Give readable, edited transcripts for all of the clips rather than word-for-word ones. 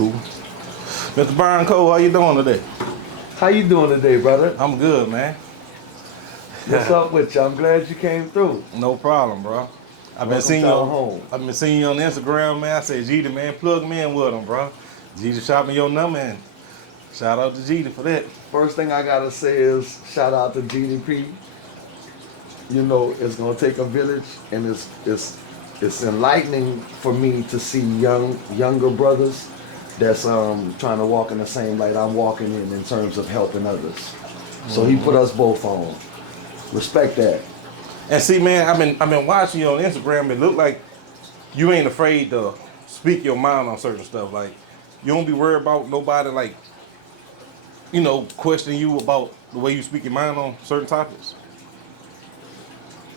Cool. Mr. Byron Cole, how you doing today? How you doing today, brother? I'm good, man. What's up with you? I'm glad you came through. No problem, bro. I've been seeing you on Instagram, man. I said, Jeter, man, plug me in with him, bro. Jeter shot me your number, and shout out to Jeter for that. First thing I gotta say is shout out to GDP. You know, it's gonna take a village, and it's enlightening for me to see younger brothers that's trying to walk in the same light I'm walking in terms of helping others. So he put us both on. Respect that. And see, man, I've been watching you on Instagram. It look like you ain't afraid to speak your mind on certain stuff. Like, you don't be worried about nobody, like, you know, questioning you about the way you speak your mind on certain topics.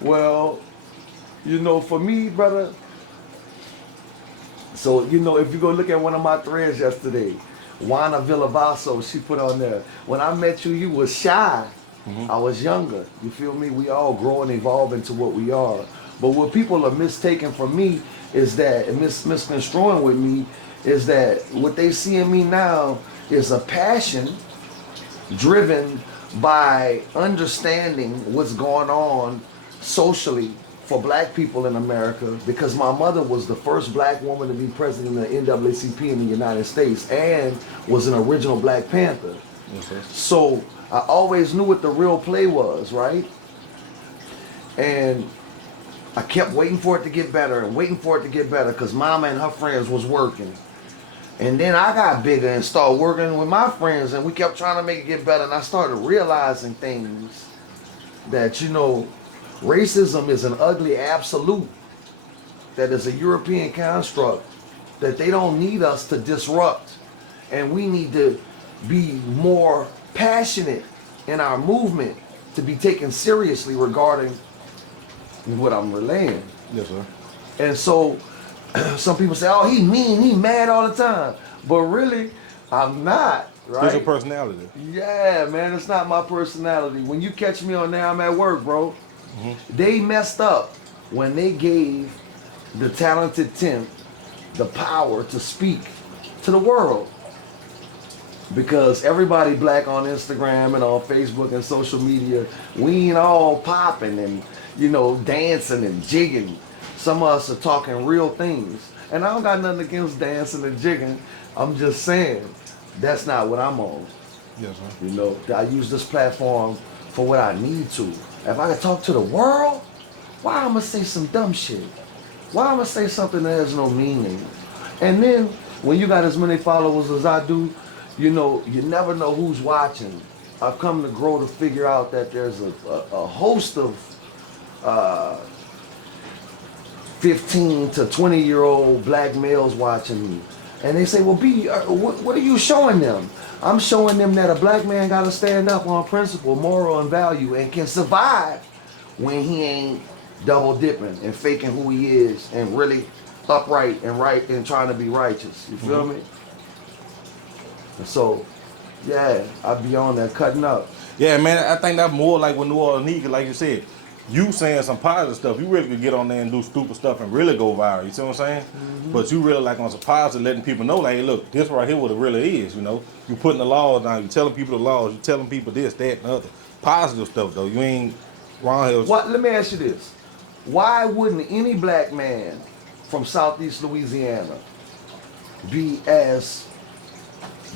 Well, you know, for me, brother, so, you know, if you go look at one of my threads yesterday, Juana Villavaso, she put on there, when I met you, you was shy. I was younger. You feel me? We all grow and evolve into what we are. But what people are mistaken from me is that, and misconstruing with me, is that what they see in me now is a passion driven by understanding what's going on socially for black people in America, because my mother was the first black woman to be president of the NAACP in the United States and was an original Black Panther. Okay. So I always knew what the real play was, right? And I kept waiting for it to get better and waiting for it to get better because mama and her friends was working. And then I got bigger and started working with my friends, and we kept trying to make it get better. And I started realizing things that, you know, racism is an ugly absolute that is a European construct that they don't need us to disrupt. And we need to be more passionate in our movement to be taken seriously regarding what I'm relaying. Yes, sir. And so some people say, oh, he mean, he mad all the time. But really, I'm not, right? It's your personality. Yeah, man, it's not my personality. When you catch me on there, I'm at work, bro. They messed up when they gave the talented 10 the power to speak to the world. Because everybody black on Instagram and on Facebook and social media, we ain't all popping and, you know, dancing and jigging. Some of us are talking real things. And I don't got nothing against dancing and jigging. I'm just saying, that's not what I'm on. Yes, sir. You know, I use this platform for what I need to. If I can talk to the world, why I'm gonna say some dumb shit? Why I'm gonna say something that has no meaning? And then, when you got as many followers as I do, you know, you never know who's watching. I've come to grow to figure out that there's a host of 15 to 20-year-old black males watching me. And they say, well, B, what are you showing them? I'm showing them that a black man got to stand up on principle, moral, and value, and can survive when he ain't double dipping and faking who he is and really upright and right and trying to be righteous. You feel me? And so, yeah, I be on there cutting up. Yeah, man, I think that's more like what New Orleans needs, like you said. You saying some positive stuff, you really could get on there and do stupid stuff and really go viral, you see what I'm saying? But you really like on some positive, letting people know, like, hey, look, this right here what it really is, you know? You putting the laws down, you telling people the laws, you telling people this, that, and other. Positive stuff, though. You ain't wrong here. Let me ask you this. Why wouldn't any black man from Southeast Louisiana be as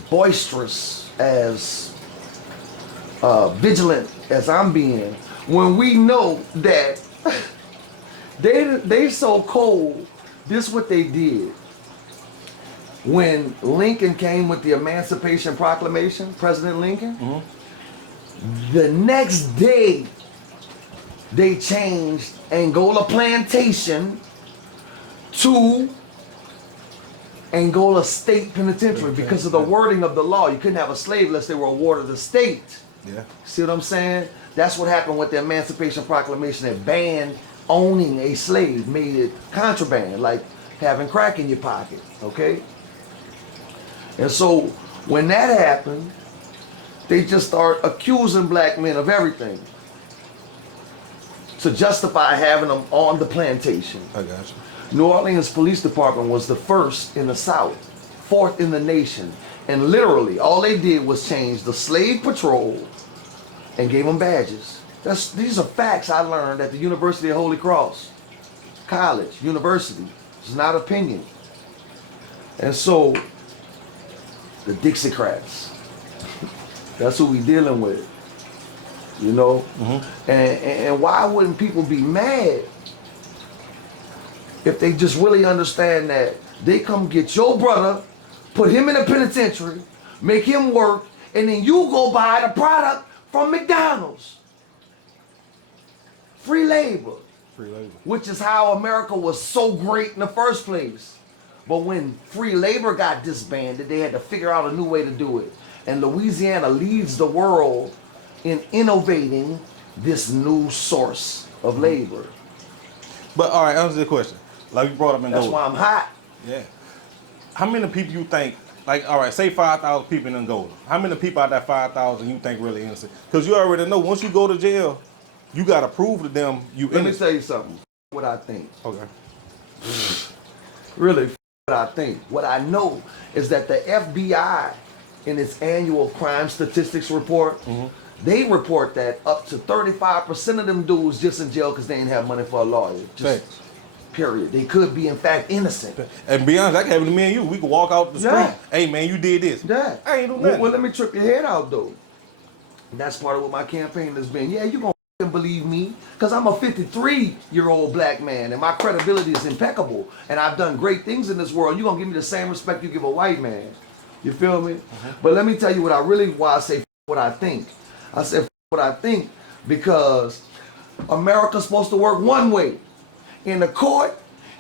boisterous, as vigilant as I'm being, when we know that they so cold? This what they did. When Lincoln came with the Emancipation Proclamation, President Lincoln, the next day they changed Angola Plantation to Angola State Penitentiary because of the wording of the law. You couldn't have a slave unless they were a ward of the state. Yeah. See what I'm saying? That's what happened with the Emancipation Proclamation. That banned owning a slave, made it contraband, like having crack in your pocket, okay? And so when that happened, they just start accusing black men of everything to justify having them on the plantation. I got you. New Orleans Police Department was the first in the South fourth in the nation. And literally, all they did was change the slave patrol and gave them badges. These are facts I learned at the University of Holy Cross. College, university. It's not opinion. And so, the Dixiecrats, that's who we dealing with. You know? And why wouldn't people be mad if they just really understand that they come get your brother, put him in a penitentiary, make him work, and then you go buy the product from McDonald's. Free labor. Free labor. Which is how America was so great in the first place. But when free labor got disbanded, they had to figure out a new way to do it. And Louisiana leads the world in innovating this new source of labor. But all right, answer the question. Like you brought up in That's Angola. why I'm hot. Yeah. How many people you think, like, all right, say 5,000 people in Angola. How many people out of that 5,000 you think really innocent? Because you already know once you go to jail, you got to prove to them you innocent. Let me tell you something. What I think. Okay. Really, what I think. What I know is that the FBI, in its annual crime statistics report, they report that up to 35% of them dudes just in jail because they ain't have money for a lawyer. Just Thanks. period. They could be, in fact, innocent. And be honest, that can happen to me and you. We could walk out the street. Yeah. Hey, man, you did this. Yeah. I ain't do nothing. Well, let me trip your head out, though. And that's part of what my campaign has been. Yeah, you gonna believe me because I'm a 53-year-old black man and my credibility is impeccable and I've done great things in this world. You're gonna give me the same respect you give a white man. You feel me? But let me tell you why I say what I think. I said what I think because America's supposed to work one way. In the court,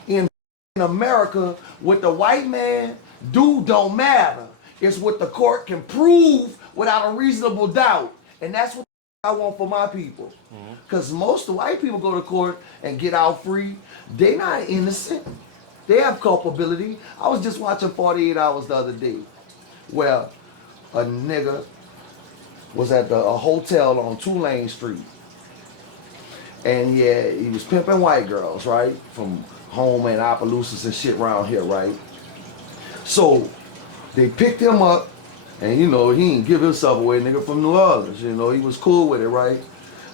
in America, what the white man do don't matter. It's what the court can prove without a reasonable doubt. And that's what I want for my people. Because most of the white people go to court and get out free. They not innocent. They have culpability. I was just watching 48 Hours the other day where a nigga was at a hotel on Tulane Street. And yeah, he was pimping white girls, right? From home and Opelousas and shit around here, right? So they picked him up, and you know, he didn't give himself away, nigga, from New Orleans. You know, he was cool with it, right?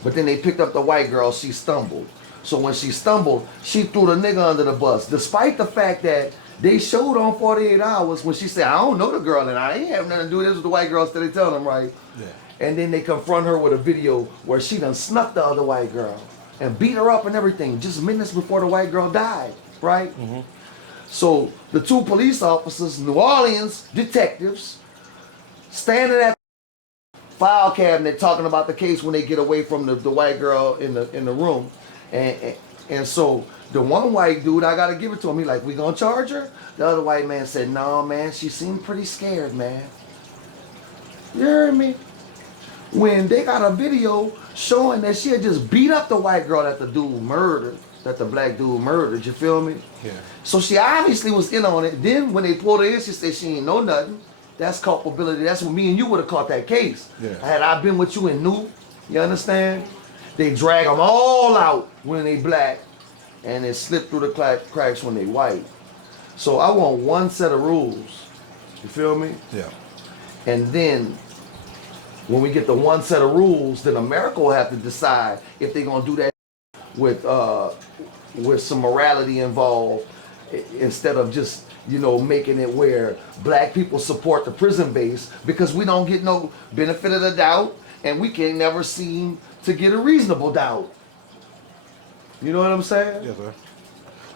But then they picked up the white girl, she stumbled. So when she stumbled, she threw the nigga under the bus, despite the fact that they showed on 48 Hours when she said, I don't know the girl, and I ain't have nothing to do with this with the white girls till they tell them, right? Yeah. And then they confront her with a video where she done snuck the other white girl and beat her up and everything just minutes before the white girl died, right? So the two police officers, New Orleans detectives, standing at the file cabinet talking about the case when they get away from the white girl in the room. And so the one white dude, I gotta give it to him, he like, we gonna charge her? The other white man said, no, man, she seemed pretty scared, man. You heard me? When they got a video showing that she had just beat up the white girl that the dude murdered, that the black dude murdered, you feel me? Yeah. So she obviously was in on it. Then when they pulled her in, she said she ain't know nothing. That's culpability. That's when me and you would have caught that case. Yeah. Had I been with you and knew, you understand? They drag them all out when they black, and they slip through the cracks when they white. So I want one set of rules. You feel me? Yeah. And then when we get the one set of rules, then America will have to decide if they're gonna do that with some morality involved, instead of just, you know, making it where black people support the prison base because we don't get no benefit of the doubt and we can never seem to get a reasonable doubt. You know what I'm saying? Yes, sir.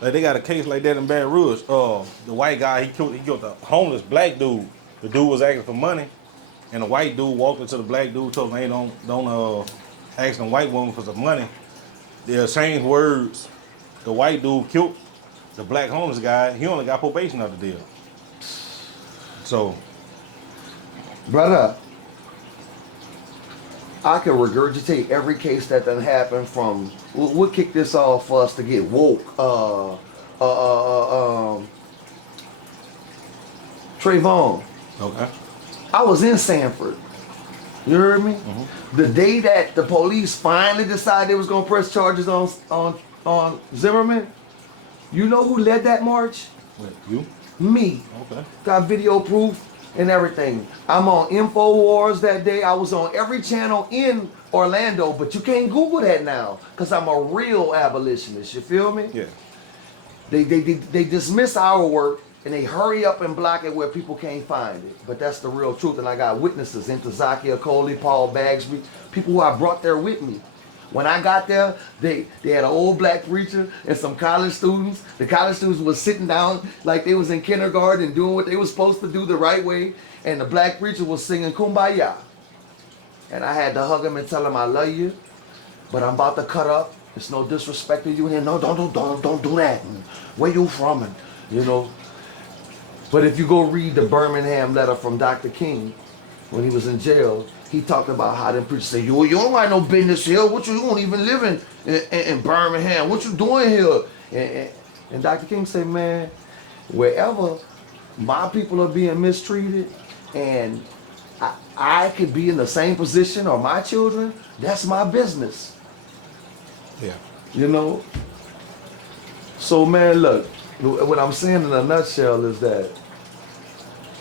Like they got a case like that in Baton Rouge. The white guy, he killed the homeless black dude. The dude was asking for money, and the white dude walked into the black dude, told him, "Hey, don't ask the white woman for some money." They exchanged words. The white dude killed the black homeless guy. He only got probation out the deal. So, brother, I can regurgitate every case that done happened from. We'll kick this off for us to get woke. Trayvon. okay. I was in Sanford. You heard me? The day that the police finally decided they was gonna press charges on Zimmerman, you know who led that march? Wait, you? Me. Okay. Got video proof and everything. I'm on InfoWars that day. I was on every channel in Orlando, but you can't Google that now because I'm a real abolitionist. You feel me? Yeah. They dismiss our work and they hurry up and block it where people can't find it. But that's the real truth. And I got witnesses, Intozaki Okoli, Paul Bagsby, people who I brought there with me. When I got there, they had an old black preacher and some college students. The college students was sitting down like they was in kindergarten doing what they was supposed to do the right way. And the black preacher was singing Kumbaya. And I had to hug him and tell him I love you, but I'm about to cut up. It's no disrespect to you. And no, don't do that. And where you from? And you know. But if you go read the Birmingham letter from Dr. King when he was in jail, he talked about how them preachers say, you don't got no business here. What you don't even live in Birmingham. What you doing here? And Dr. King said, man, wherever my people are being mistreated and I could be in the same position or my children, that's my business. Yeah. You know? So man, look, what I'm saying in a nutshell is that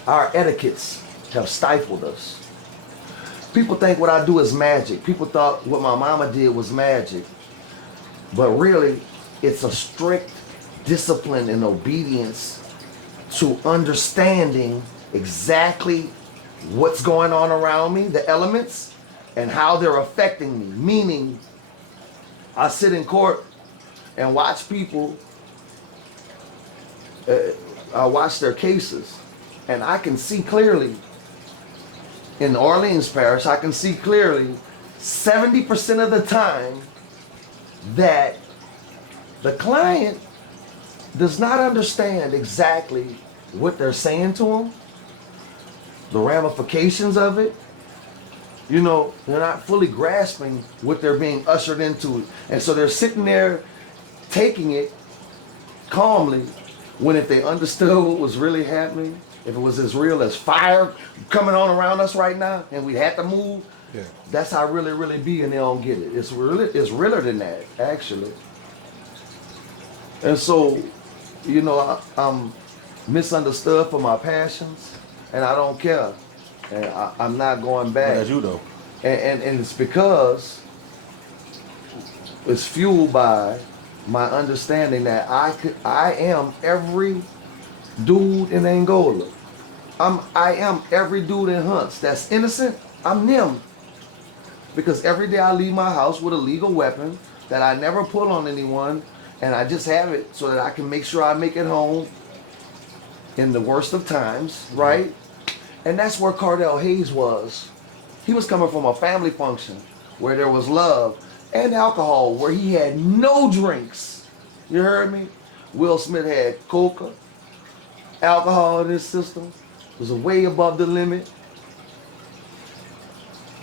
our etiquettes have stifled us. People think what I do is magic. People thought what my mama did was magic. But really, it's a strict discipline and obedience to understanding exactly what's going on around me, the elements, and how they're affecting me. Meaning, I sit in court and watch people, I watch their cases, and I can see clearly, in Orleans Parish, I can see clearly 70% of the time that the client does not understand exactly what they're saying to him, the ramifications of it. You know, they're not fully grasping what they're being ushered into. And so they're sitting there taking it calmly, when if they understood what was really happening, if it was as real as fire coming on around us right now and we had to move, Yeah. that's how really be, and they don't get it. It's realer than that, actually. And so, you know, I'm misunderstood for my passions, and I don't care. And I'm not going back. That's you though. And it's because it's fueled by my understanding that I am every dude in Angola. I am every dude in Hunts that's innocent. I'm them. Because every day I leave my house with a legal weapon that I never pull on anyone, and I just have it so that I can make sure I make it home in the worst of times, right? And that's where Cardell Hayes was. He was coming from a family function where there was love and alcohol, where he had no drinks. You heard me? Will Smith had coca, alcohol in his system, was way above the limit,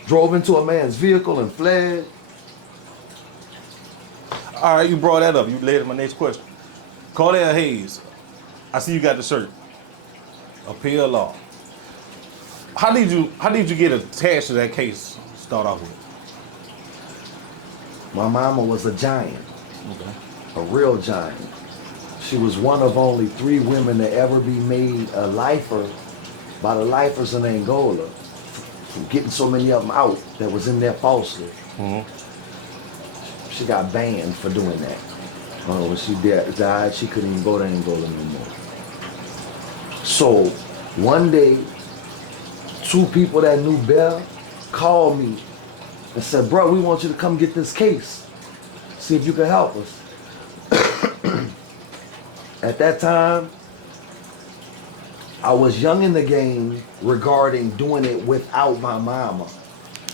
drove into a man's vehicle and fled. All right, you brought that up. You led to my next question. Cardell Hayes, I see you got the shirt. Appeal law. How did you get attached to that case to start off with? My mama was a giant, Okay. a real giant. She was one of only 3 women to ever be made a lifer by the lifers in Angola, from getting so many of them out that was in there falsely. Mm-hmm. She got banned for doing that. When she died, she couldn't even go to Angola anymore. So one day, 2 people that knew Bell called me and said, bro, we want you to come get this case. See if you can help us. At that time, I was young in the game regarding doing it without my mama.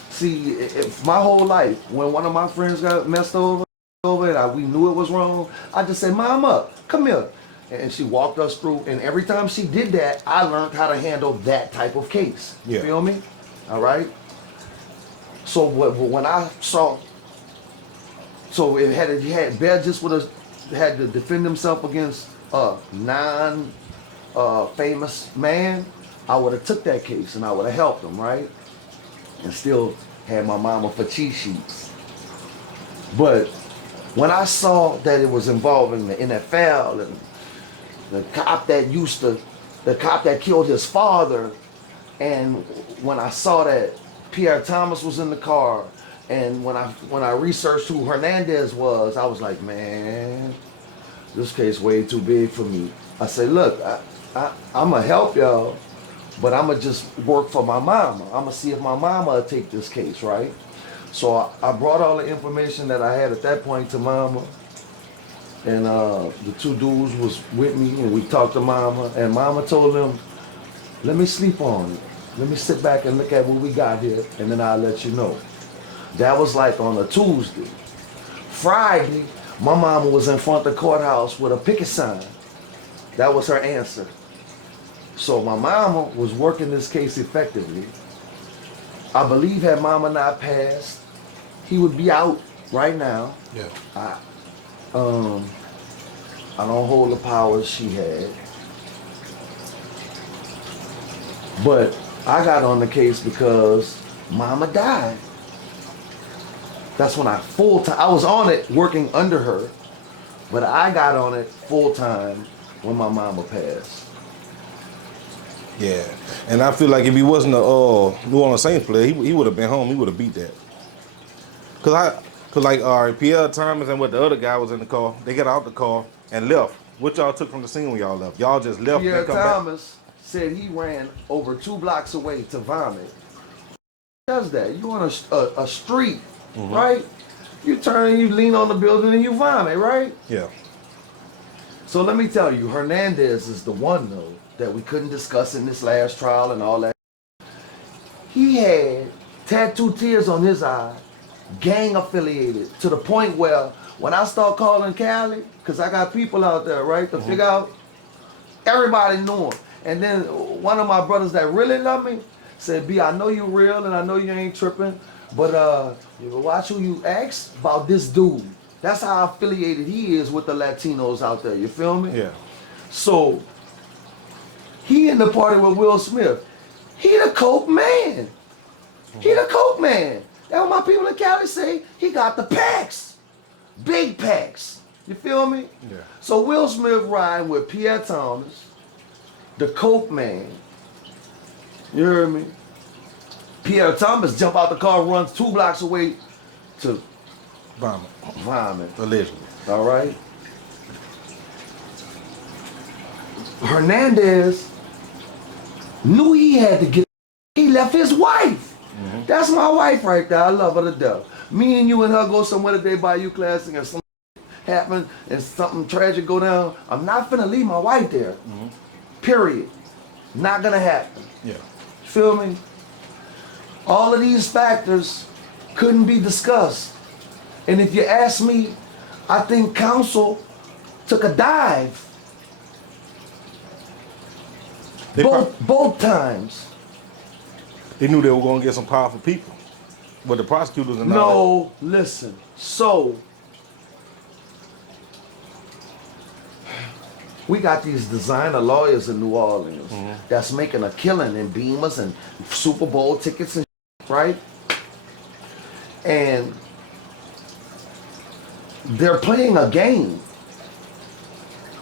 See, my whole life, when one of my friends got messed over and we knew it was wrong, I just said, Mama, come here. And she walked us through, and every time she did that, I learned how to handle that type of case. You Yeah. feel me? All right? So when I saw, so it had Bear just would have had to defend himself against a famous man, I would have took that case and I would have helped him, right? And still had my mama for cheat sheets. But when I saw that it was involving the NFL and the cop that killed his father. And when I saw that Pierre Thomas was in the car, and when I researched who Hernandez was, I was like, man, this case way too big for me. I said, look, I'm gonna help y'all, but I'm gonna just work for my mama. I'm gonna see if my mama will take this case, right? So I brought all the information that I had at that point to mama, and the two dudes was with me, and we talked to mama, and mama told them, let me sleep on it. Let me sit back and look at what we got here, and then I'll let you know. That was like on a Tuesday. Friday, my mama was in front of the courthouse with a picket sign. That was her answer. So my mama was working this case effectively. I believe had mama not passed, he would be out right now. Yeah. I don't hold the powers she had. But I got on the case because mama died. That's when I was on it working under her, but I got on it full time when my mama passed. Yeah, and I feel like if he wasn't a New Orleans Saints player, he would have been home. He would have beat that. Cause like all right, Pierre Thomas and what the other guy was in the car. They got out the car and left. What y'all took from the scene when y'all left? Y'all just left Pierre and come Thomas said he ran over 2 blocks away to vomit. Does that? You on a street, right? You turn and you lean on the building and you vomit, right? Yeah. So let me tell you, Hernandez is the one though that we couldn't discuss in this last trial and all that. He had tattooed tears on his eye, gang affiliated, to the point where when I start calling Cali, because I got people out there, right, to figure out, everybody knew him. And then one of my brothers that really love me said, B, I know you real and I know you ain't tripping, but you watch who you ask about this dude. That's how affiliated he is with the Latinos out there, you feel me? Yeah. So, he in the party with Will Smith. He the coke man. He the coke man. That's what my people in Cali say. He got the packs. Big packs. You feel me? Yeah. So Will Smith riding with Pierre Thomas, the coke man. You heard me? Pierre Thomas jump out the car, runs 2 blocks away to vomit. Allegedly. All right? Hernandez knew he had to get. He left his wife. That's my wife right there. I love her to death. Me and you and her go somewhere today, buy you classic, and something happen and something tragic go down. I'm not finna leave my wife there. Period. Not gonna happen. Yeah. Feel me? All of these factors couldn't be discussed. And if you ask me, I think counsel took a dive. Both times. They knew they were going to get some powerful people. But the prosecutors and all No, listen. So, we got these designer lawyers in New Orleans that's making a killing in Beamers and Super Bowl tickets and right? And they're playing a game.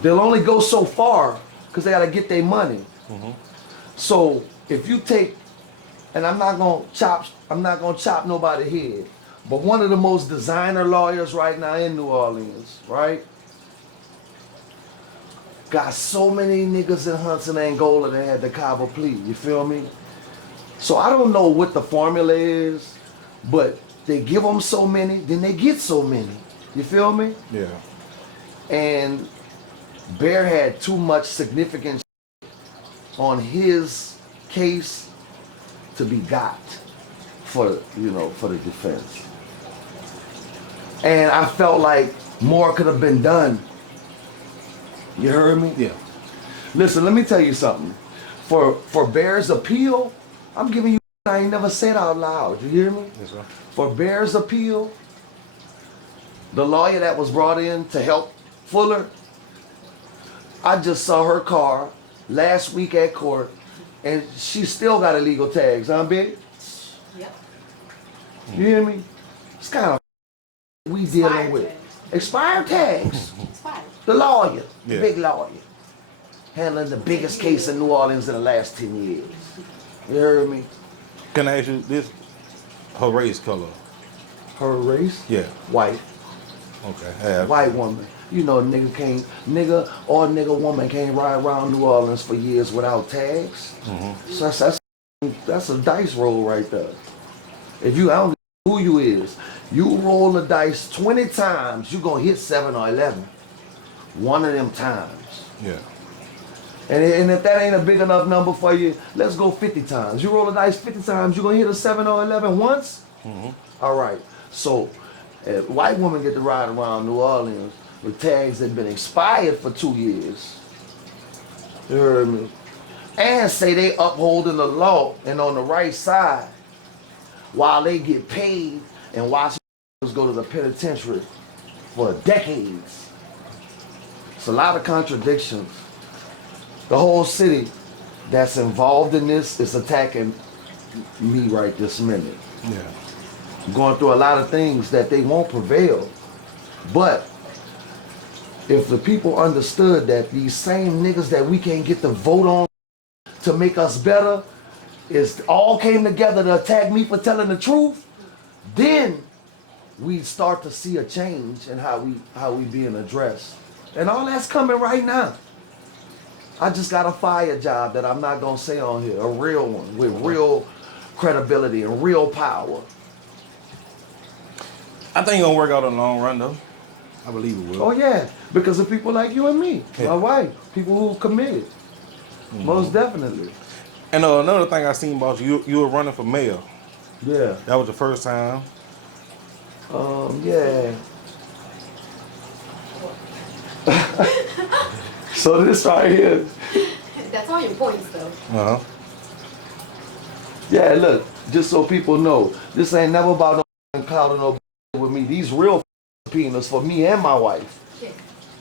They'll only go so far because they got to get their money. So if you take, and I'm not gonna chop nobody's head, but one of the most designer lawyers right now in New Orleans, right? Got so many niggas in Hudson, Angola that had the Cabo plea, you feel me? So I don't know what the formula is, but they give them so many, then they get so many, you feel me? Yeah. And Bear had too much significance on his case to be got for, for the defense. And I felt like more could have been done. You heard me? Yeah. Listen, let me tell you something. For Bear's appeal, I'm giving you I ain't never said out loud. You hear me? Yes, sir. For Bear's appeal, the lawyer that was brought in to help Fuller, I just saw her car last week at court, and she still got illegal tags, huh, Big? Yep. You hear me? It's kind of we dealing with. Expired tags. Expired. The lawyer, Yeah. the big lawyer. handling the biggest case in New Orleans in the last 10 years. You heard me? Can I ask you this? Her race color? Her race? Yeah. White. Okay. Half. White woman. You know, nigga woman can't ride around New Orleans for years without tags. So that's a dice roll right there. If you, I don't know who you is, you roll the dice 20 times, you gonna hit 7 or 11. One of them times. Yeah. And if that ain't a big enough number for you, let's go 50 times. You roll the dice 50 times, you gonna hit a 7 or 11 once? All right. So, if white women get to ride around New Orleans with tags that been expired for 2 years. You heard me? And say they upholding the law and on the right side while they get paid and watch go to the penitentiary for decades. It's a lot of contradictions. The whole city that's involved in this is attacking me right this minute. Yeah. I'm going through a lot of things that they won't prevail. But if the people understood that these same niggas that we can't get to vote on to make us better is all came together to attack me for telling the truth, then we start to see a change in how we being addressed. And all that's coming right now. I just got a fire job that I'm not gonna say on here, a real one with real credibility and real power. I think it's gonna work out in the long run though. I believe it will. Oh yeah, because of people like you and me, Yeah. my wife, people who committed, most definitely. And another thing I seen about you, you were running for mayor. Yeah, That was the first time. yeah. So this right here, That's all your points, though. Uh huh. yeah, look, just so people know, this ain't never about no cloud or no with me. These real subpoenas for me and my wife. Yeah.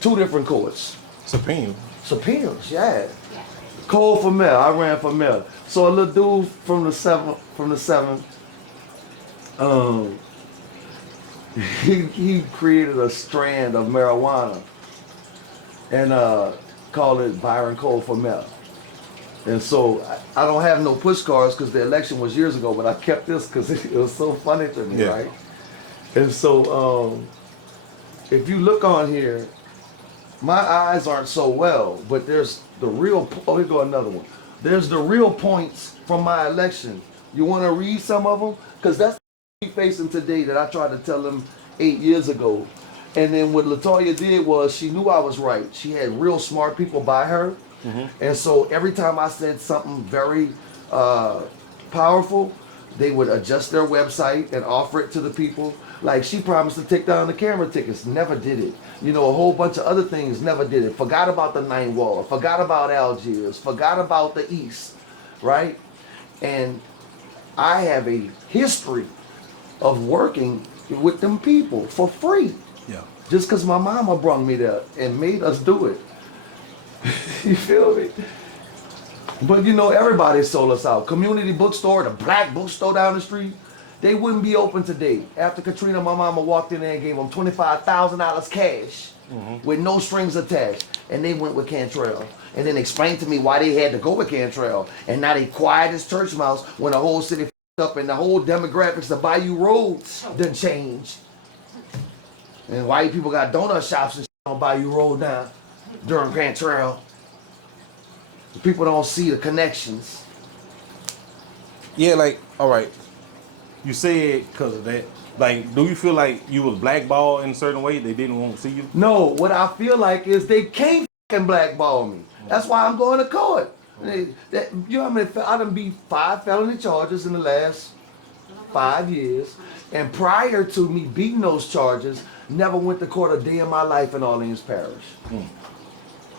2 different courts. Subpoena. Subpoenas, yeah. Yeah. Cole for mayor. I ran for mayor. So a little dude from the seventh, he created a strand of marijuana and called it Byron Cole for mayor. And so I don't have no push cards because the election was years ago, but I kept this because it was so funny to me, Yeah. right? And so if you look on here, my eyes aren't so well, but there's the real, oh, here go another one. There's the real points from my election. You want to read some of them? Because that's what we're facing today that I tried to tell them 8 years ago. And then what LaToya did was she knew I was right. She had real smart people by her. And so every time I said something very powerful, they would adjust their website and offer it to the people. Like she promised to take down the camera tickets, never did it. You know, a whole bunch of other things, never did it. Forgot about the Ninth Ward, forgot about Algiers, forgot about the East, right? And I have a history of working with them people for free. Yeah. Just because my mama brought me there and made us do it. You feel me? But you know, everybody sold us out. Community bookstore, the black bookstore down the street, they wouldn't be open today. After Katrina, my mama walked in there and gave them $25,000 cash with no strings attached. And they went with Cantrell. And then explained to me why they had to go with Cantrell. And now they quiet as church mouse when the whole city up and the whole demographics of Bayou Road done changed. And white people got donut shops and shit on Bayou Road now during Cantrell. People don't see the connections. Yeah, like, all right. You said because of that. Like, do you feel like you was blackballed in a certain way? They didn't want to see you? No, what I feel like is they can't fucking blackball me. That's why I'm going to court. You know how many, I done beat 5 felony charges in the last 5 years. And prior to me beating those charges, never went to court a day in my life in Orleans Parish.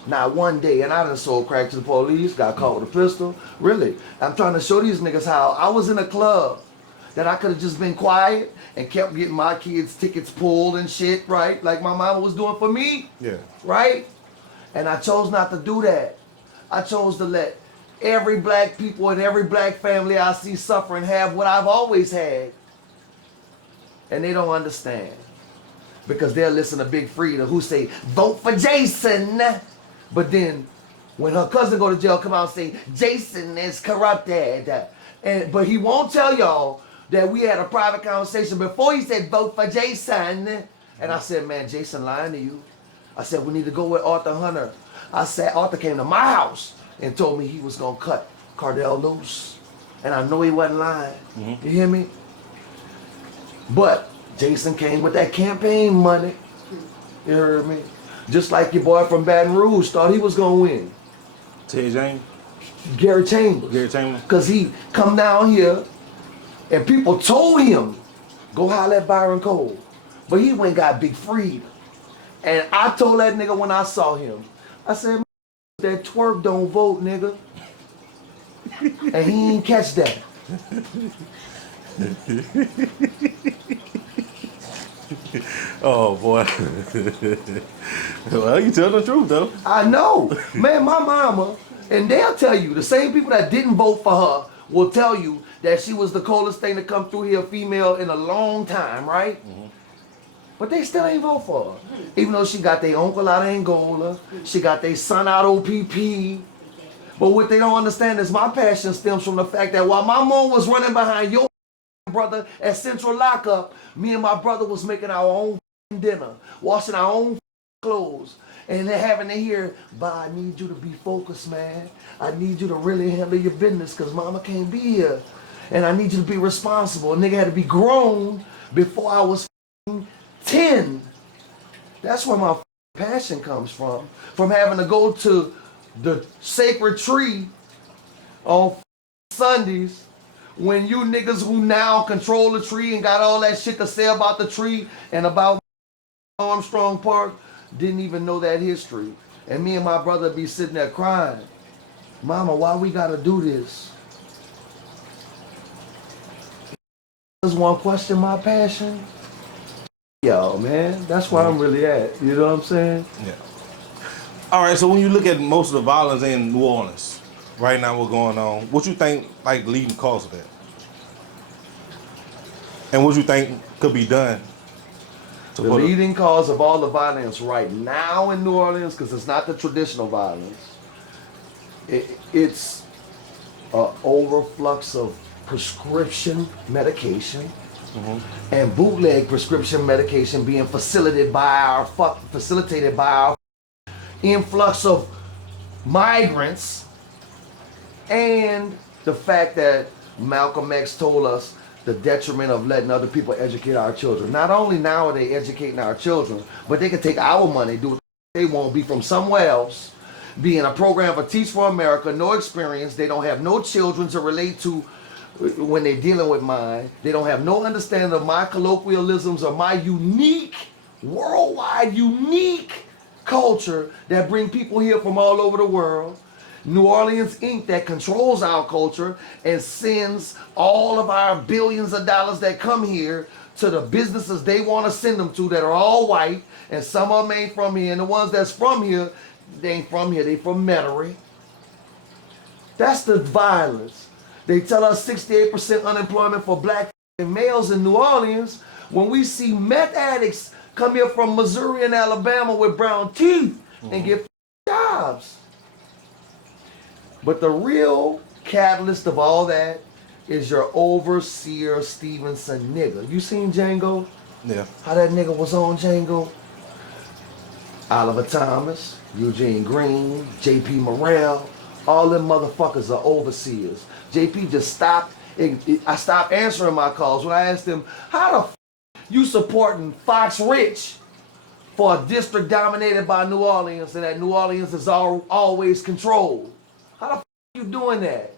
Not one day. And I done sold crack to the police, got caught with a pistol. Really. I'm trying to show these niggas how I was in a club that I could have just been quiet and kept getting my kids' tickets pulled and shit, right? Like my mama was doing for me. Yeah. Right? And I chose not to do that. I chose to let every black people and every black family I see suffering have what I've always had. And they don't understand. Because they'll listen to Big Frida who say, vote for Jason. But then When her cousin go to jail, come out and say, Jason is corrupted. But he won't tell y'all that we had a private conversation before he said, vote for Jason. And I said, man, Jason lying to you. I said, we need to go with Arthur Hunter. I said, Arthur came to my house and told me he was going to cut Cardell loose. And I know he wasn't lying. Mm-hmm. You hear me? But Jason came with that campaign money. You heard me? Just like your boy from Baton Rouge thought he was going to win. Ted James? Gary Chambers. Gary Chambers? Because he come down here and people told him, go holler at Byron Cole. But he went and got Big Freed. And I told that nigga when I saw him, I said, that twerk don't vote, nigga. And he ain't catch that. Oh boy. Well, you tell the truth though. I know. Man, my mama, and they'll tell you, the same people that didn't vote for her will tell you that she was the coolest thing to come through here, female, in a long time, right? Mm-hmm. But they still ain't vote for her. Even though she got their uncle out of Angola, she got their son out of OPP. But what they don't understand is my passion stems from the fact that while my mom was running behind your brother at Central Lockup, me and my brother was making our own dinner, washing our own clothes, and then having to hear, "But I need you to be focused, man. I need you to really handle your business because mama can't be here. And I need you to be responsible." A nigga had to be grown before I was 10. That's where my passion comes from having to go to the sacred tree on Sundays when you niggas who now control the tree and got all that shit to say about the tree and about Armstrong Park didn't even know that history. And me and my brother be sitting there crying, "Mama, why we gotta do this?" Does one question my passion? Yo, man, that's where I'm really at. You know what I'm saying? Yeah. All right, so when you look at most of the violence in New Orleans, right now what's going on, what you think like leading cause of that? And what you think could be done? The leading cause of all the violence right now in New Orleans, because it's not the traditional violence, it's an overflux of prescription medication. Mm-hmm. And bootleg prescription medication being facilitated by our influx of migrants, and the fact that Malcolm X told us the detriment of letting other people educate our children. Not only now are they educating our children, but they can take our money, do what they want, be from somewhere else, be in a program for Teach for America, no experience, they don't have no children to relate to when they're dealing with mine. They don't have no understanding of my colloquialisms or my unique, worldwide unique culture that bring people here from all over the world. New Orleans Inc. that controls our culture and sends all of our billions of dollars that come here to the businesses they want to send them to that are all white, and some of them ain't from here, and the ones that's from here, they ain't from here, they from Metairie. That's the violence. They tell us 68% unemployment for black males in New Orleans. When we see meth addicts come here from Missouri and Alabama with brown teeth and get jobs. But the real catalyst of all that is your overseer Stevenson nigga. You seen Django? Yeah. How that nigga was on Django? Oliver Thomas, Eugene Green, J.P. Morrell, all them motherfuckers are overseers. JP just stopped. I stopped answering my calls when I asked him, how the f you supporting Fox Rich for a district dominated by New Orleans and that New Orleans is always controlled? How the f you doing that?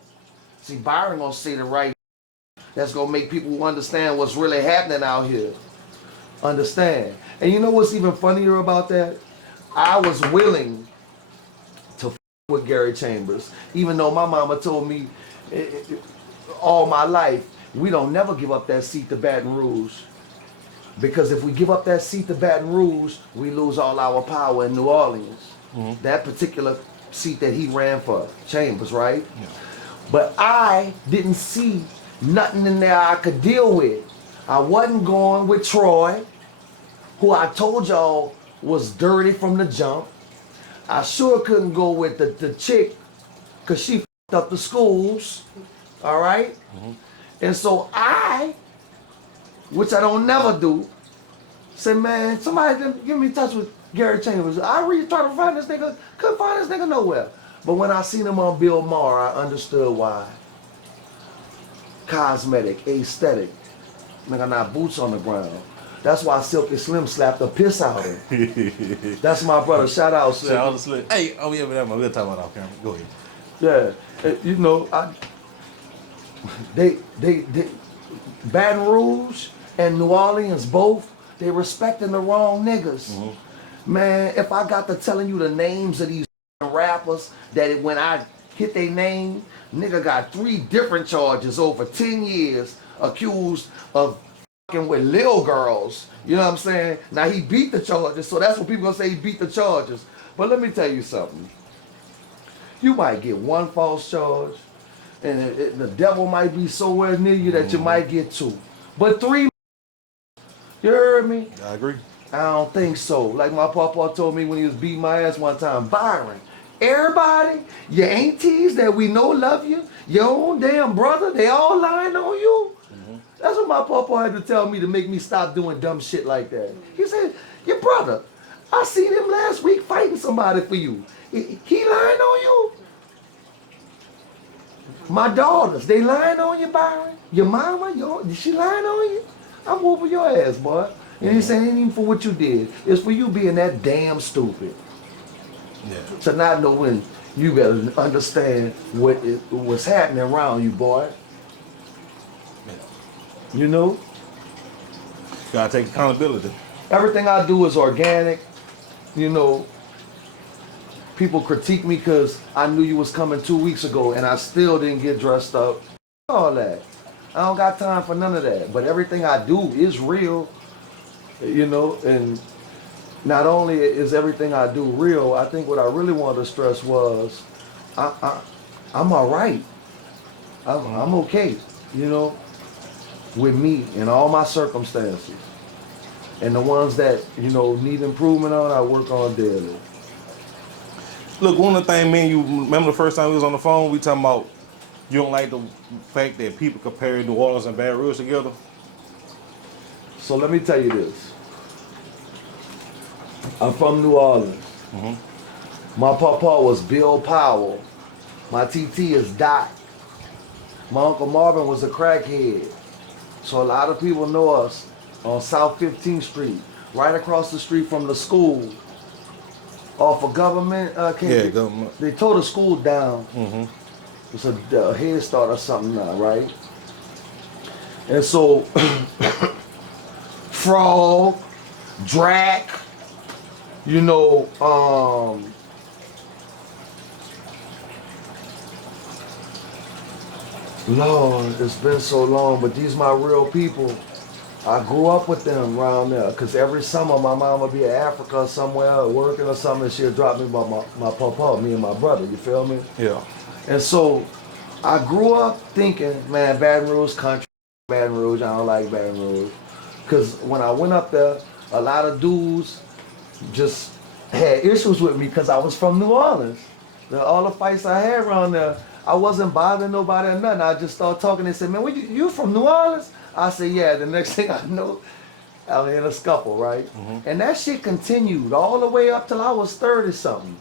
See, Byron gonna say the right that's gonna make people understand what's really happening out here. Understand. And you know what's even funnier about that? I was willing to f with Gary Chambers, even though my mama told me all my life, we don't never give up that seat to Baton Rouge. Because if we give up that seat to Baton Rouge, we lose all our power in New Orleans. Mm-hmm. That particular seat that he ran for, Chambers, right? Yeah. But I didn't see nothing in there I could deal with. I wasn't going with Troy, who I told y'all was dirty from the jump. I sure couldn't go with the chick because she fucked up the schools. All right? And so which I don't never do, said, man, somebody give me in touch with Gary Chambers. I really tried to find this nigga, couldn't find this nigga nowhere. But when I seen him on Bill Maher, I understood why. Cosmetic, aesthetic. Nigga, not boots on the ground. That's why Silky Slim slapped the piss out of him. That's my brother. Shout out, Slim. Shout out to Slim. Hey, oh yeah, but we'll talk about it off camera. Go ahead. Yeah, you know, they Baton Rouge and New Orleans both, they respecting the wrong niggas. Man, if I got to telling you the names of these rappers, that when I hit their name, nigga got 3 different charges over 10 years, accused of fucking with little girls. You know what I'm saying? Now he beat the charges, so that's what people gonna say, he beat the charges. But let me tell you something. You might get 1 false charge, and the devil might be somewhere near you that you might get 2. But 3, you heard me? I agree. I don't think so. Like my papa told me when he was beating my ass one time, Byron, everybody, your aunties that we know love you, your own damn brother, they all lying on you. That's what my papa had to tell me to make me stop doing dumb shit like that. He said, your brother, I seen him last week fighting somebody for you. He lying on you? My daughters, they lying on you, Byron? Your mama, she lying on you? I'm whooping your ass, boy. And he said, it ain't even for what you did. It's for you being that damn stupid. Yeah. To not know when you better understand what's happening around you, boy. Yeah. You know? Gotta take accountability. Everything I do is organic. You know, people critique me because I knew you was coming 2 weeks ago and I still didn't get dressed up. All that. I don't got time for none of that. But everything I do is real. You know, and not only is everything I do real, I think what I really wanted to stress was I'm all right. I'm okay, you know, with me in all my circumstances. And the ones that, you know, need improvement on, I work on daily. Look, one of the things, me and you, remember the first time we was on the phone, we talking about you don't like the fact that people compare New Orleans and Baton Rouge together? So let me tell you this. I'm from New Orleans. My papa was Bill Powell. My TT is Doc. My Uncle Marvin was a crackhead. So a lot of people know us on South 15th Street, right across the street from the school. Off of government, government. They tore the school down. It's a Head Start or something now, right? And so, Frog, Drac, you know, Lord, it's been so long, but these my real people. I grew up with them around there, because every summer my mom would be in Africa somewhere working or something, and she'd drop me by my papa, me and my brother, you feel me? Yeah. And so I grew up thinking, man, Baton Rouge country, Baton Rouge, I don't like Baton Rouge. Because when I went up there, a lot of dudes just had issues with me because I was from New Orleans. All the fights I had around there, I wasn't bothering nobody or nothing. I just started talking and said, man, you from New Orleans? I said, yeah. The next thing I know, I was in a scuffle, right? And that shit continued all the way up till I was 30-something.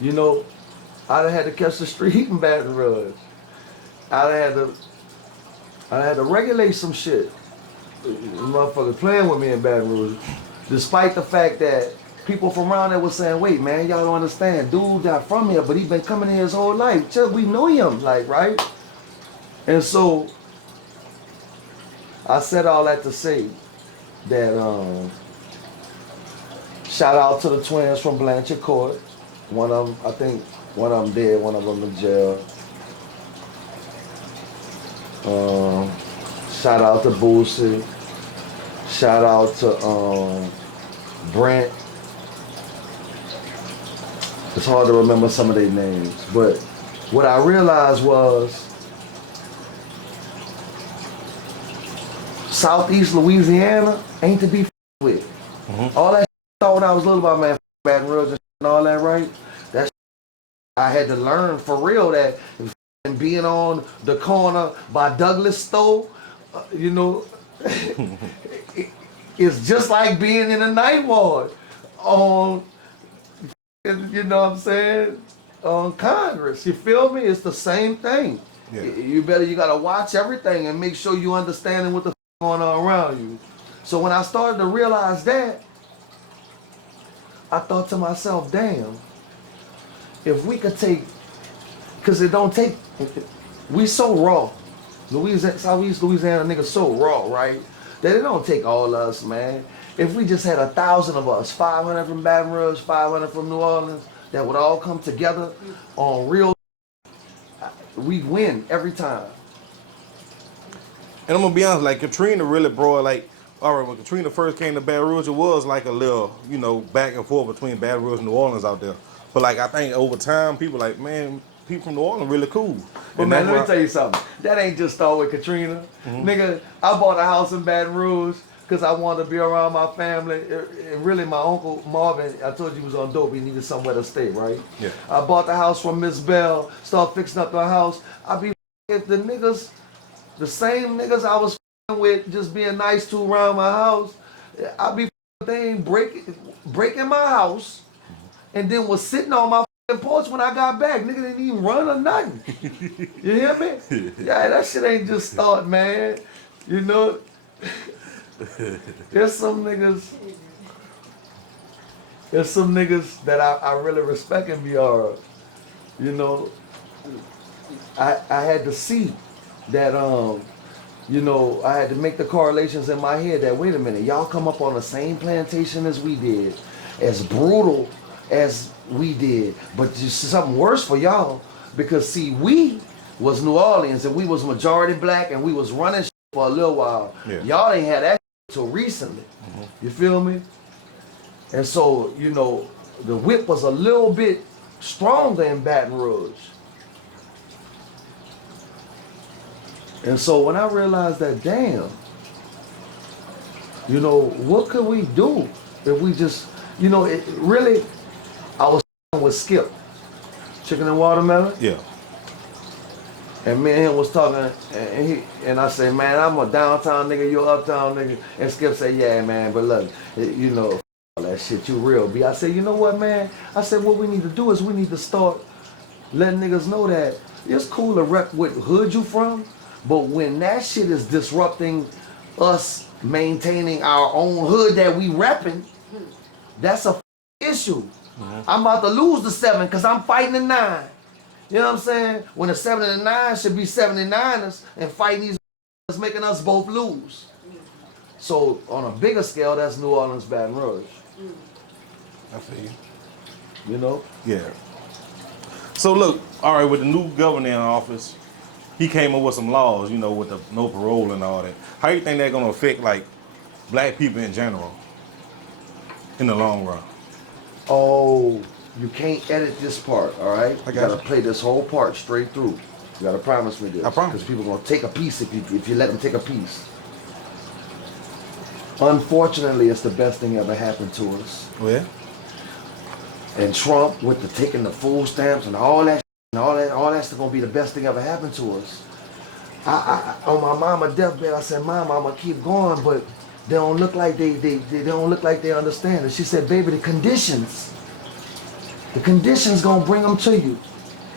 You know, I'd have had to catch the street in Baton Rouge. I'd have had to regulate some shit. Motherfuckers playing with me in Baton Rouge. Despite the fact that people from around there was saying, wait, man, y'all don't understand. Dude not from here, but he been coming here his whole life. Just we know him, like, right? And so, I said all that to say that, shout out to the twins from Blanchard Court. One of them, I think, one of them dead, one of them in jail. Shout out to Boosie. Shout out to Brent. It's hard to remember some of their names, but what I realized was Southeast Louisiana ain't to be with. All that I thought when I was little about, man, Baton Rouge and all that, right? That's I had to learn for real that and being on the corner by Douglas Stowe, you know, it's just like being in a night ward on, you know what I'm saying, on Congress. You feel me? It's the same thing. Yeah. You gotta watch everything and make sure you understanding what the going on around you. So when I started to realize that, I thought to myself, damn, if we could take, because it don't take, we so raw. Southeast Louisiana niggas so raw, right? That it don't take all of us, man. If we just had 1,000 of us, 500 from Baton Rouge, 500 from New Orleans, that would all come together on real, we win every time. And I'm gonna be honest, like Katrina really brought like, all right, when Katrina first came to Baton Rouge, it was like a little, you know, back and forth between Baton Rouge and New Orleans out there. But like I think over time, people like, man, people from New Orleans really cool. But And man, that's let me why- tell you something. That ain't just start with Katrina. Nigga, I bought a house in Baton Rouge because I wanted to be around my family. And really, my uncle Marvin, I told you he was on dope. He needed somewhere to stay, right? Yeah. I bought the house from Miss Bell, start fixing up the house. If the niggas, the same niggas I was with just being nice to around my house, I be they ain't breaking my house and then was sitting on my porch when I got back. Nigga didn't even run or nothing. You hear me? Yeah, that shit ain't just start, man. You know, there's some niggas that I really respect and be you know, I had to see that you know, I had to make the correlations in my head that, wait a minute, y'all come up on the same plantation as we did, as brutal as we did, but just something worse for y'all, because see, we was New Orleans and we was majority black and we was running for a little while. Yeah. Y'all ain't had that till recently. You feel me? And so, you know, the whip was a little bit stronger in Baton Rouge. And so when I realized that, damn, you know, what could we do if we just, you know, it really, I was with Skip, Chicken and Watermelon, Yeah. and me and him was talking, and I said, man, I'm a downtown nigga, you uptown nigga, and Skip said, yeah, man, but look, you know, all that shit, you real, B. I said, you know what, man? I said, what we need to do is we need to start letting niggas know that it's cool to rep what hood you from, but when that shit is disrupting us maintaining our own hood that we repping, that's a issue. I'm about to lose the 7 because I'm fighting the 9. You know what I'm saying? When the 7 and the 9 should be 79ers and fighting these is making us both lose. So on a bigger scale, that's New Orleans, Baton Rouge. I feel you. You know? Yeah. So look, all right, with the new governor in office, he came up with some laws, you know, with the no parole and all that. How you think that's gonna affect like black people in general in the long run? Oh, you can't edit this part, all right? I You got gotta you. play this whole part straight through. You gotta promise me this. I promise. Because people gonna take a piece if you let them take a piece. Unfortunately, it's the best thing ever happened to us. Oh, yeah? And Trump with the taking the food stamps and all that, all that's gonna be the best thing ever happened to us. I on my mama deathbed, I said, Mom, I'm gonna keep going, but they don't look like they don't look like they understand it. She said, baby, the conditions gonna bring them to you.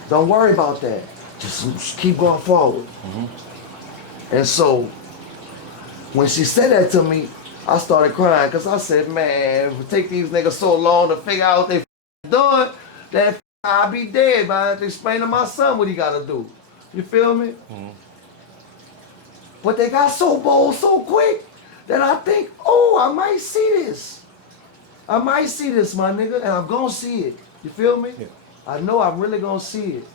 Don't worry about that. Just keep going forward. And so when she said that to me, I started crying because I said, man, if it take these niggas so long to figure out what they doing, that I'll be dead, man. I have to explain to my son what he gotta do. You feel me? But they got so bold so quick that I think, oh, I might see this. I might see this, my nigga, and I'm gonna see it. You feel me? Yeah. I know I'm really gonna see it.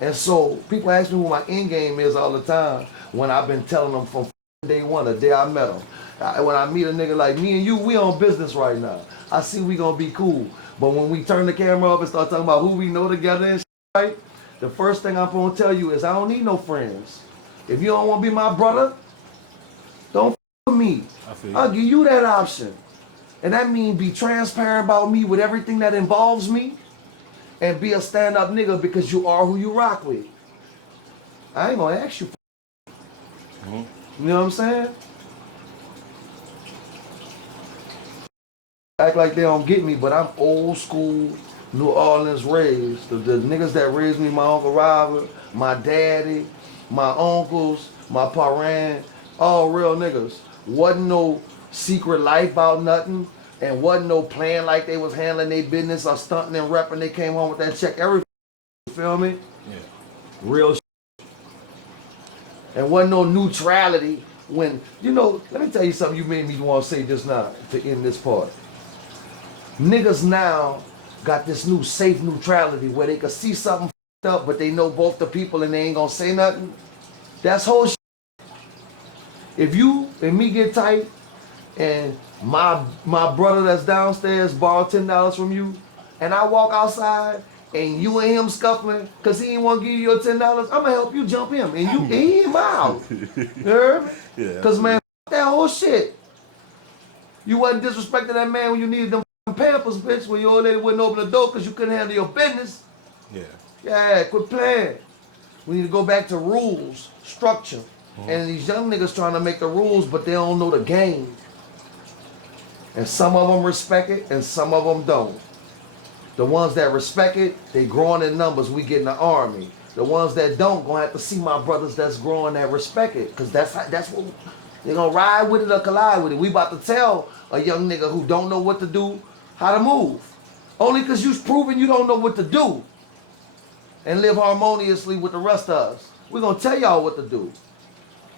And so people ask me what my end game is all the time when I've been telling them from day one, the day I met them. When I meet a nigga like me and you, we on business right now. I see we gonna be cool. But when we turn the camera up and start talking about who we know together and shit, right? The first thing I'm gonna tell you is I don't need no friends. If you don't wanna be my brother, don't f with me. I feel you. I'll give you that option. And that means be transparent about me with everything that involves me and be a stand-up nigga because you are who you rock with. I ain't gonna ask you for You know what I'm saying? Act like they don't get me, but I'm old school New Orleans raised. The niggas that raised me, my Uncle Robert, my daddy, my uncles, my parent, all real niggas. Wasn't no secret life about nothing, and wasn't no playing like they was handling their business or stunting and repping. They came home with that check. Every you feel me? Yeah. Real shit. And wasn't no neutrality when, you know, let me tell you something you made me want to say just now to end this part. Niggas now got this new safe neutrality where they can see something up, but they know both the people and they ain't gonna say nothing. That's whole shit. If you and me get tight and my brother that's downstairs borrow $10 from you and I walk outside and you and him scuffling because he ain't want to give you your $10, I'm gonna help you jump him and you he ain't out. You heard me? Yeah. Because man, that whole shit. You wasn't disrespecting that man when you needed them Pampers, bitch, when your old lady wouldn't open the door because you couldn't handle your business. Yeah. Yeah, quit playing. We need to go back to rules, structure. And these young niggas trying to make the rules, but they don't know the game. And some of them respect it, and some of them don't. The ones that respect it, they growing in numbers. We get in the army. The ones that don't, gonna have to see my brothers that's growing that respect it, because that's what they're gonna ride with it or collide with it. We about to tell a young nigga who don't know what to do how to move. Only because you've proven you don't know what to do and live harmoniously with the rest of us. We're going to tell y'all what to do.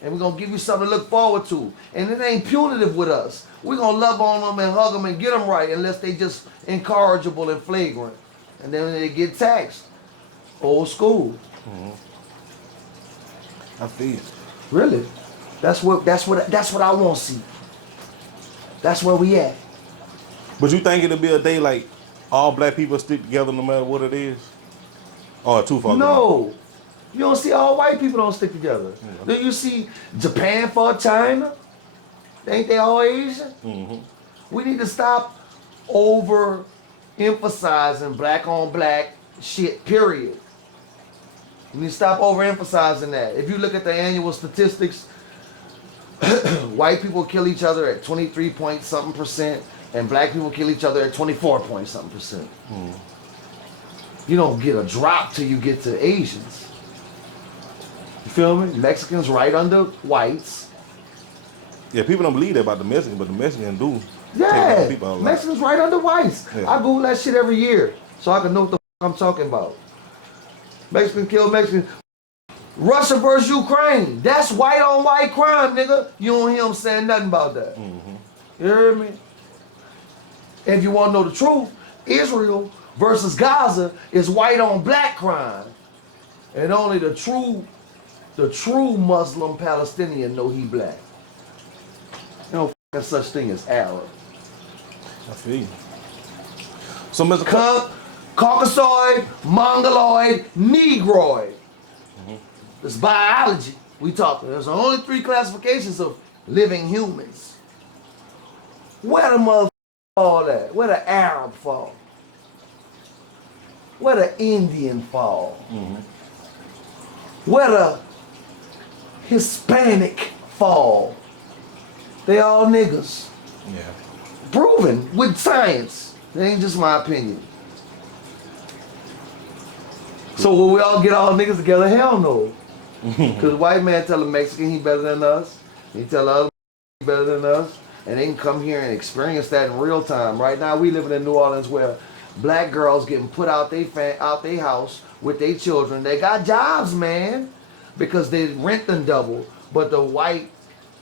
And we're going to give you something to look forward to. And it ain't punitive with us. We're going to love on them and hug them and get them right unless they just incorrigible and flagrant. And then they get taxed. Old school. I feel it. Really? That's what I want to see. That's where we at. But you think it'll be a day like all black people stick together no matter what it is? Or too far? No. You don't see all white people don't stick together. Yeah. Do you see Japan for China? Ain't they all Asian? We need to stop over emphasizing black on black shit, period. We need to stop overemphasizing that. If you look at the annual statistics, white people kill each other at 23 point something percent, and black people kill each other at 24 point something percent. You don't get a drop till you get to Asians. You feel me? Mexicans right under whites. Yeah, people don't believe that about the Mexicans, but the Mexicans do. Yeah, people out Mexicans right under whites. Yeah. I Google that shit every year so I can know what the I'm talking about. Mexican kill Mexican. Russia versus Ukraine. That's white on white crime, nigga. You don't hear them saying nothing about that. You hear me? If you want to know the truth, Israel versus Gaza is white on black crime. And only the true Muslim Palestinian know he black. No fucking such thing as Arab. I feel you. So, Mr. Caucasoid, Mongoloid, Negroid. It's biology we talking. There's only 3 classifications of living humans. Where the motherfucker fall at? Where the Arab fall? Where the Indian fall? Where the Hispanic fall? They all niggas. Yeah. Proven with science. It ain't just my opinion. So will we all get all niggas together? Hell no. Because white man tell a Mexican he better than us. He tell the other he better than us. And they can come here and experience that in real time. Right now we living in New Orleans where black girls getting put out they house with their children. They got jobs, man. Because they rent them double. But the white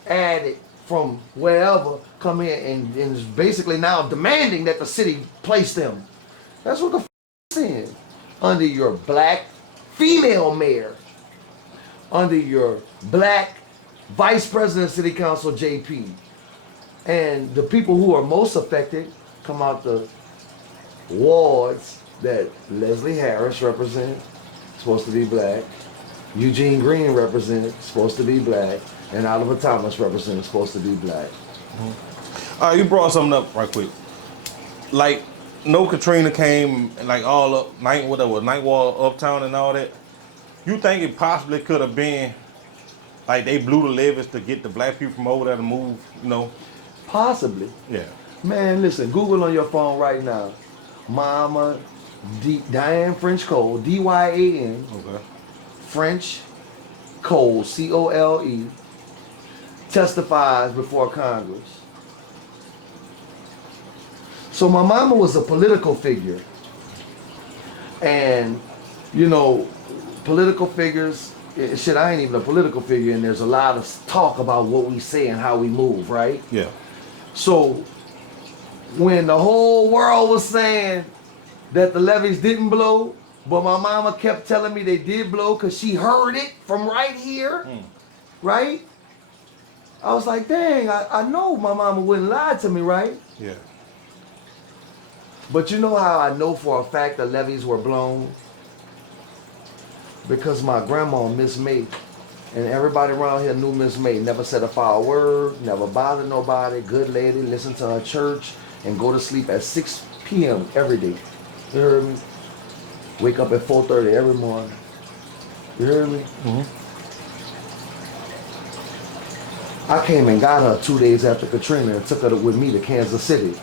addict from wherever come in and is basically now demanding that the city place them. That's what the saying. Under your black female mayor, under your black vice president city council JP, and the people who are most affected come out the wards that Leslie Harris represents, supposed to be black, Eugene Green represents, supposed to be black, and Oliver Thomas represents, supposed to be black. All right, you brought something up right quick. Like, no Katrina came, like all up night wall uptown and all that. You think it possibly could have been like they blew the levees to get the black people from over there to move? You know? Possibly. Yeah. Man, listen, Google on your phone right now. Mama Diane French Cole, Dyan Okay. French Cole, Cole, testifies before Congress. So my mama was a political figure. And, you know, political figures, shit, I ain't even a political figure, and there's a lot of talk about what we say and how we move, right? Yeah. So when the whole world was saying that the levees didn't blow, but my mama kept telling me they did blow because she heard it from right here, right? I was like, dang, I know my mama wouldn't lie to me, right? Yeah. But you know how I know for a fact the levees were blown? Because my grandma, Miss May, and everybody around here knew Miss May, never said a foul word, never bothered nobody, good lady, listened to her church, and go to sleep at 6 p.m. every day. You heard me? Wake up at 4:30 every morning. You heard me? I came and got her 2 days after Katrina and took her with me to Kansas City.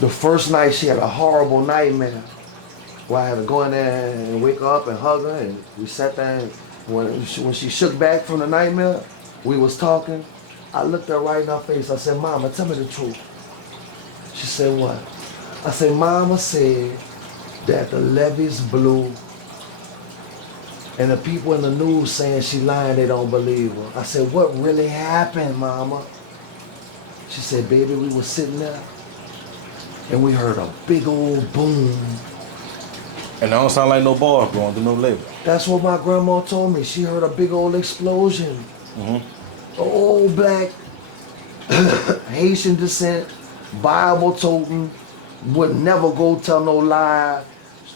The first night she had a horrible nightmare where I had to go in there and wake her up and hug her, and we sat there, and when she shook back from the nightmare, we was talking. I looked her right in her face. I said, Mama, tell me the truth. She said, what? I said, Mama said that the levees blew, and the people in the news saying she lying, they don't believe her. I said, what really happened, Mama? She said, baby, we were sitting there, and we heard a big old boom. And it don't sound like no bars going through no levee. That's what my grandma told me. She heard a big old explosion. An old black Haitian descent, Bible toting, would never go tell no lie,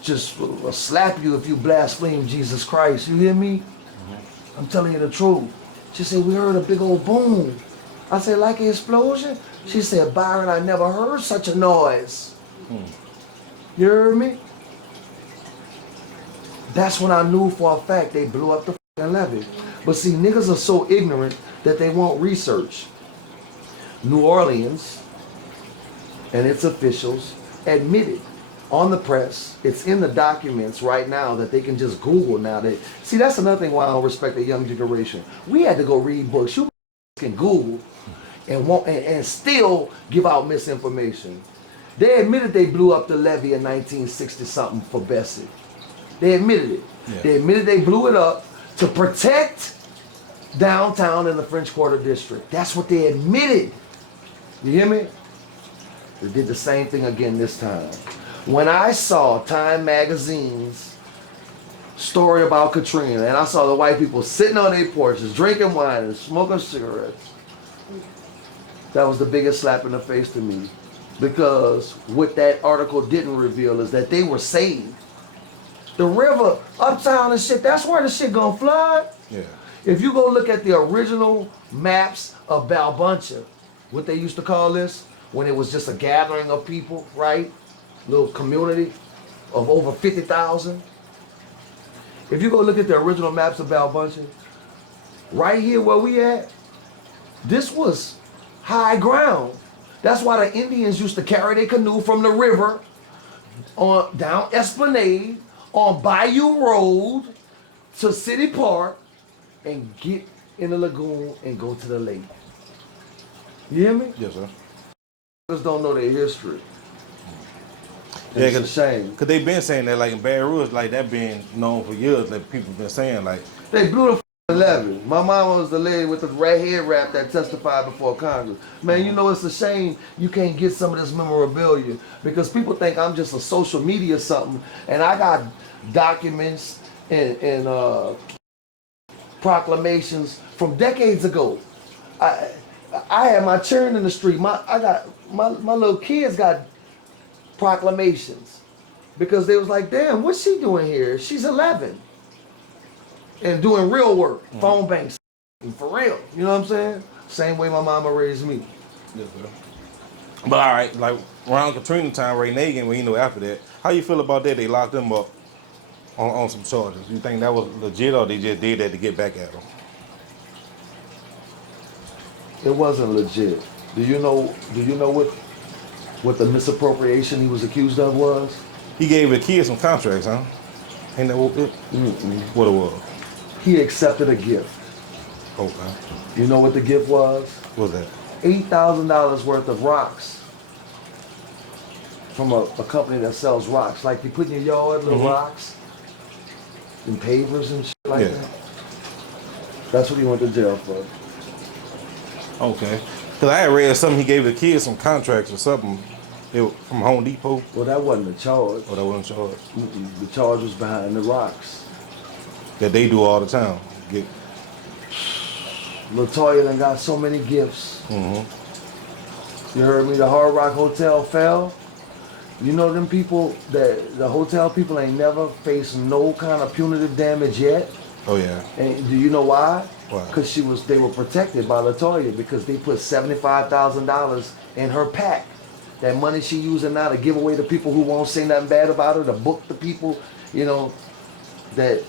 just slap you if you blaspheme Jesus Christ. You hear me? I'm telling you the truth. She said, we heard a big old boom. I said, like an explosion? She said, Byron, I never heard such a noise. You heard me? That's when I knew for a fact they blew up the fucking levee. But see, niggas are so ignorant that they won't research. New Orleans and its officials admitted on the press, it's in the documents right now that they can just Google now. See, that's another thing why I don't respect the young generation. We had to go read books. You can Google and still give out misinformation. They admitted they blew up the levee in 1960-something for Bessie. They admitted it. Yeah. They admitted they blew it up to protect downtown in the French Quarter District. That's what they admitted. You hear me? They did the same thing again this time. When I saw Time Magazine's story about Katrina, and I saw the white people sitting on their porches, drinking wine and smoking cigarettes, that was the biggest slap in the face to me. Because what that article didn't reveal is that they were saved. The river, uptown and shit, that's where the shit gonna flood. Yeah. If you go look at the original maps of Balbuncha, what they used to call this, when it was just a gathering of people, right? Little community of over 50,000. If you go look at the original maps of Balbuncha, right here where we at, this was high ground. That's why the Indians used to carry their canoe from the river on down Esplanade, on Bayou Road to City Park, and get in the lagoon and go to the lake. You hear me? Yes, sir. Just don't know their history. Yeah, It's a shame. Cause they been saying that like in Baton Rouge, like that been known for years. Like people been saying like They blew the f***ing levee. My mama was the lady with the red head wrap that testified before Congress. Man, you know it's a shame you can't get some of this memorabilia because people think I'm just a social media something, and I got documents and proclamations from decades ago. I had my churn in the street. My little kids got proclamations because they was like, damn, what's she doing here? She's 11 and doing real work, phone banks, for real. You know what I'm saying? Same way my mama raised me. Yes, sir. But all right, like around Katrina time, Ray Nagin, well, you know, after that, how you feel about that? They locked them up on some charges. You think that was legit, or they just did that to get back at them? It wasn't legit. Do you know? Do you know what the misappropriation he was accused of was? He gave the kids some contracts, huh? Ain't that what it was? He accepted a gift. Okay. You know what the gift was? What was that? $8,000 worth of rocks from a company that sells rocks. Like you put in your yard, little rocks and pavers and shit like that. That's what he went to jail for. Okay. Because I had read something, he gave the kids some contracts or something from Home Depot. Well, that wasn't a charge. Or that wasn't charged. The charge was behind the rocks. That they do all the time. LaToya done got so many gifts. You heard me? The Hard Rock Hotel fell. You know them people, that the hotel people ain't never faced no kind of punitive damage yet. Oh yeah. And do you know why? Why? Because they were protected by LaToya because they put $75,000 in her pack. That money she using now to give away to people who won't say nothing bad about her, to book the people, you know, that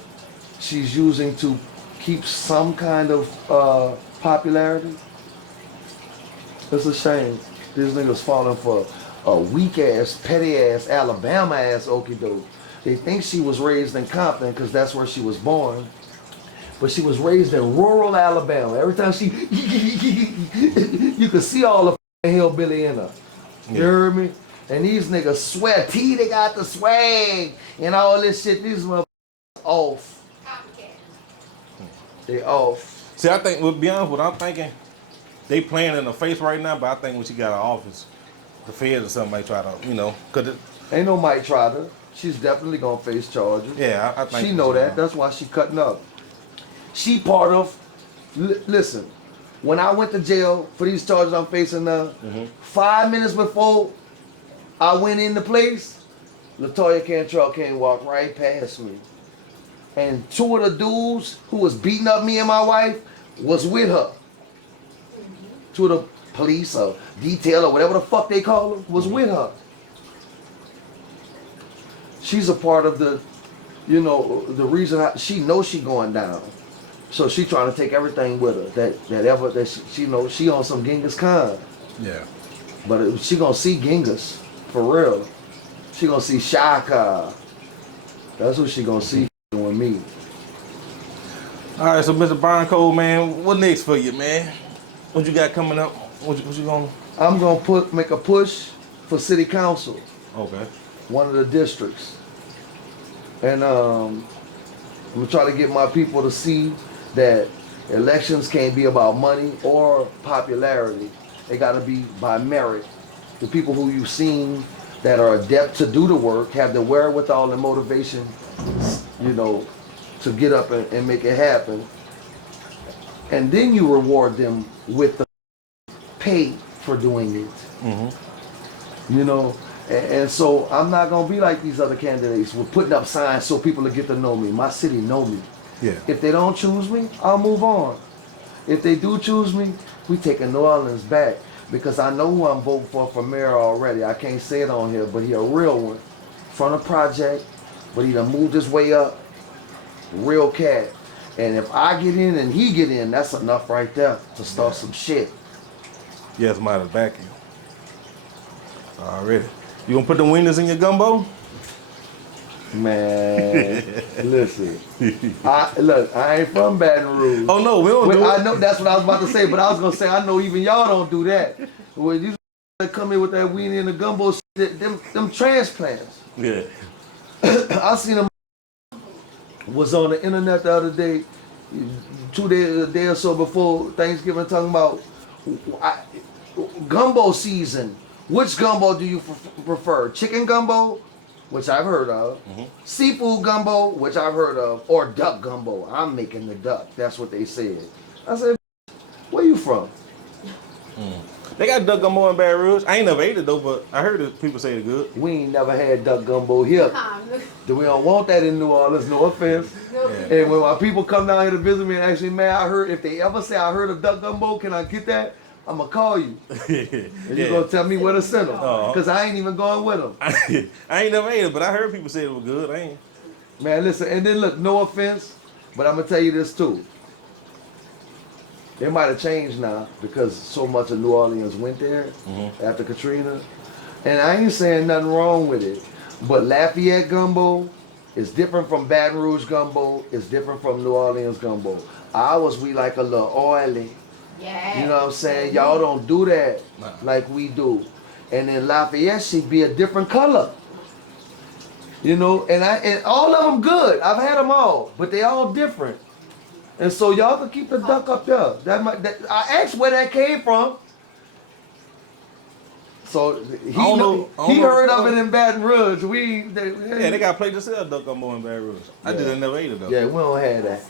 she's using to keep some kind of popularity. It's a shame. These niggas falling for a weak ass, petty ass, Alabama ass okie doke. They think she was raised in Compton because that's where she was born. But she was raised in rural Alabama. Every time she, you could see all the hillbilly in her. You heard me? And these niggas swear, they got the swag and all this shit. These motherfuckers off. They off. See, I think, to be honest, what I'm thinking, they playing in the face right now, but I think when she got an office, the feds or something might try to, you know, cause ain't no Mike Trotter. She's definitely gonna face charges. Yeah, I think she know that. That's why she cutting up. She part of. Listen, when I went to jail for these charges I'm facing now, 5 minutes before I went in the place, LaToya Cantrell came walk right past me, and two of the dudes who was beating up me and my wife was with her. Two of the police or detail or whatever the fuck they call them was with her. She's a part of the, you know, the reason she knows she going down. So she trying to take everything with her. That she know she on some Genghis Khan. Yeah. But she gonna see Genghis for real. She gonna see Shaka. That's what she gonna see with me. All right, so Mr. Byron Cole, man, what next for you, man? What you got coming up? What you gonna? I'm gonna make a push for city council. Okay. One of the districts. And I'm gonna try to get my people to see that elections can't be about money or popularity. They gotta be by merit. The people who you've seen that are adept to do the work, have the wherewithal and motivation, you know, to get up and make it happen. And then you reward them with the pay for doing it. You know, and so I'm not gonna be like these other candidates. We're putting up signs so people will get to know me. My city know me. Yeah. If they don't choose me, I'll move on. If they do choose me, we taking New Orleans back. Because I know who I'm voting for mayor already. I can't say it on here, but he a real one. From the project, but he done moved his way up. Real cat. And if I get in and he get in, that's enough right there to start some shit. Yeah, somebody to back you. Already. You gonna put the wieners in your gumbo? Man, listen. I ain't from Baton Rouge. Oh no, we don't do it. I know that's what I was about to say, but I was gonna say I know even y'all don't do that. When you come in with that weenie and the gumbo shit, them transplants. Yeah. I seen them was on the internet the other day, a day or so before Thanksgiving, talking about gumbo season. Which gumbo do you prefer? Chicken gumbo, which I've heard of. Seafood gumbo, which I've heard of. Or duck gumbo. I'm making the duck. That's what they said. I said, where you from? They got duck gumbo in Baton Rouge. I ain't never ate it though, but I heard it, people say it's good. We ain't never had duck gumbo here. We don't want that in New Orleans, no offense. Yeah. And when my people come down here to visit me and ask me, man, I heard, if they ever say I heard of duck gumbo, can I get that? I'm gonna call you. And you gonna tell me where to send them. Cause I ain't even going with them. I ain't never ate it, but I heard people say it was good. I ain't. Man, listen, and then look, no offense, but I'm gonna tell you this too. It might have changed now because so much of New Orleans went there after Katrina. And I ain't saying nothing wrong with it. But Lafayette gumbo is different from Baton Rouge gumbo. It's different from New Orleans gumbo. Ours, we like a little oily. Yeah. You know what I'm saying? Y'all don't do that like we do. And then Lafayette should be a different color. You know, and all of them good. I've had them all, but they all different. And so y'all can keep the duck up there. I asked where that came from. So he heard of it in Baton Rouge. Yeah, they got a place to sell duck gumbo in Baton Rouge. I just never ate it though. Yeah, we don't have that.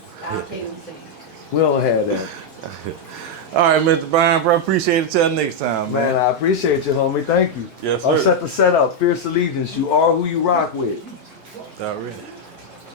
We don't have that. All right, Mr. Byron, bro. Appreciate it. Till next time, man. Man, I appreciate you, homie. Thank you. Yes, I'm sir. set to set up. Fierce allegiance. You are who you rock with. Already.